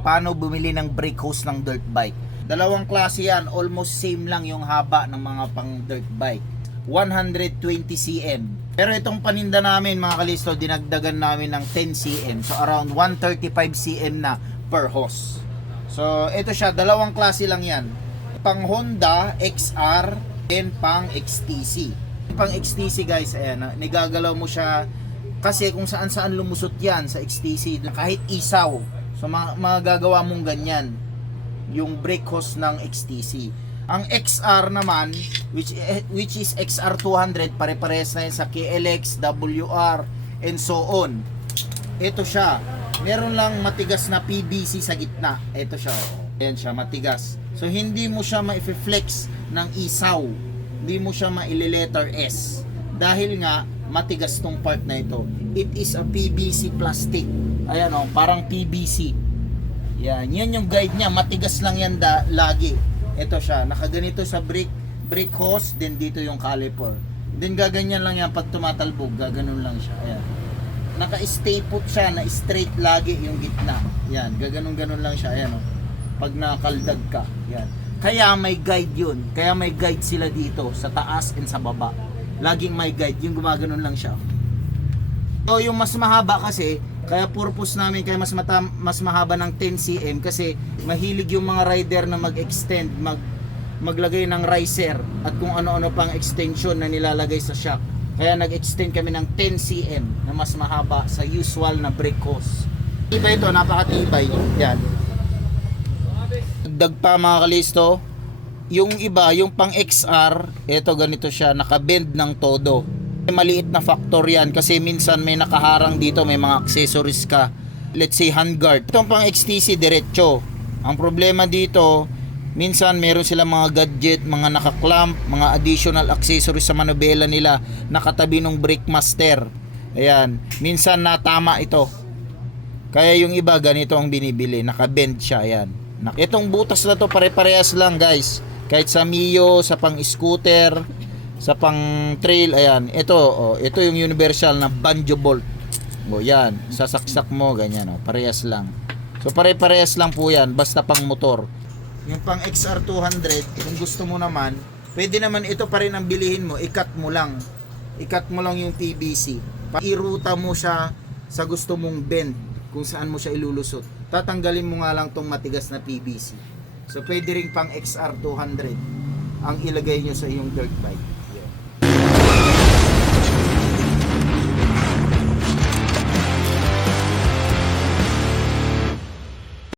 Paano bumili ng brake hose ng dirt bike? Dalawang klase yan, almost same lang yung haba ng mga pang dirt bike. 120 cm. Pero itong paninda namin mga kalisto, dinagdagan namin ng 10 cm. So around 135 cm na per hose. So ito siya, dalawang klase lang yan. Pang Honda XR and pang XTC. Pang XTC guys, ayan, nigagalaw mo siya kasi kung saan saan lumusot yan sa XTC, kahit isaw. So magagawa mong ganyan yung brake hose ng XTC. Ang XR naman, which is XR 200, pare-pares na yan sa KLX, WR, and so on. Ito siya, meron lang matigas na PVC sa gitna. Ito siya, ayan siya, matigas. So hindi mo siya ma-flex ng isaw, hindi mo siya ma-letter S, dahil nga matigas tong part na ito. It is a PVC plastic. Ayan o, parang PVC. Yan, yan yung guide niya. Matigas lang yan lagi. Ito siya, nakaganito sa brake hose, then dito yung caliper. Then gaganyan lang yan pag tumatalbog, gaganon lang siya. Ayan. Naka-stay put siya, na straight lagi yung gitna. Yan, gaganon-ganon lang siya. Ayan o. Pag nakaldag ka. Yan. Kaya may guide yun. Kaya may guide sila dito sa taas and sa baba. Laging may guide, yung gumaganon lang siya. So yung mas mahaba kasi, kaya purpose namin kaya mas mahaba ng 10 cm kasi mahilig yung mga rider na mag-extend, maglagay ng riser at kung ano-ano pang extension na nilalagay sa shock. Kaya nag-extend kami ng 10 cm na mas mahaba sa usual na brake hose. Iba ito, napakatibay. Yan. Dagdag pa mga kalisto, yung iba, yung pang XR, ito ganito siya, nakabend ng todo. Maliit na factor yan kasi minsan may nakaharang dito, may mga accessories ka, let's say handguard. Itong pang XTC diretso. Ang problema dito, minsan meron sila mga gadget, mga nakaklamp, mga additional accessories sa manubela nila nakatabi ng brake master. Ayan, minsan natama ito, kaya yung iba ganito ang binibili, nakabend siya. Ayan, itong butas na to pare-parehas lang guys, kahit sa Mio, sa pang scooter, sa pang trail. Ayan, ito yung universal na banjo bolt. Yan, sasaksak mo ganyan, parehas lang. So pare-parehas lang po yan, basta pang motor. Yung pang XR 200, kung gusto mo naman, pwede naman ito pa rin ang bilihin mo, ikat mo lang yung PVC, iruta mo siya sa gusto mong bend, kung saan mo siya ilulusot. Tatanggalin mo nga lang tong matigas na PVC. So pwede rin pang XR 200 ang ilagay nyo sa iyong dirt bike.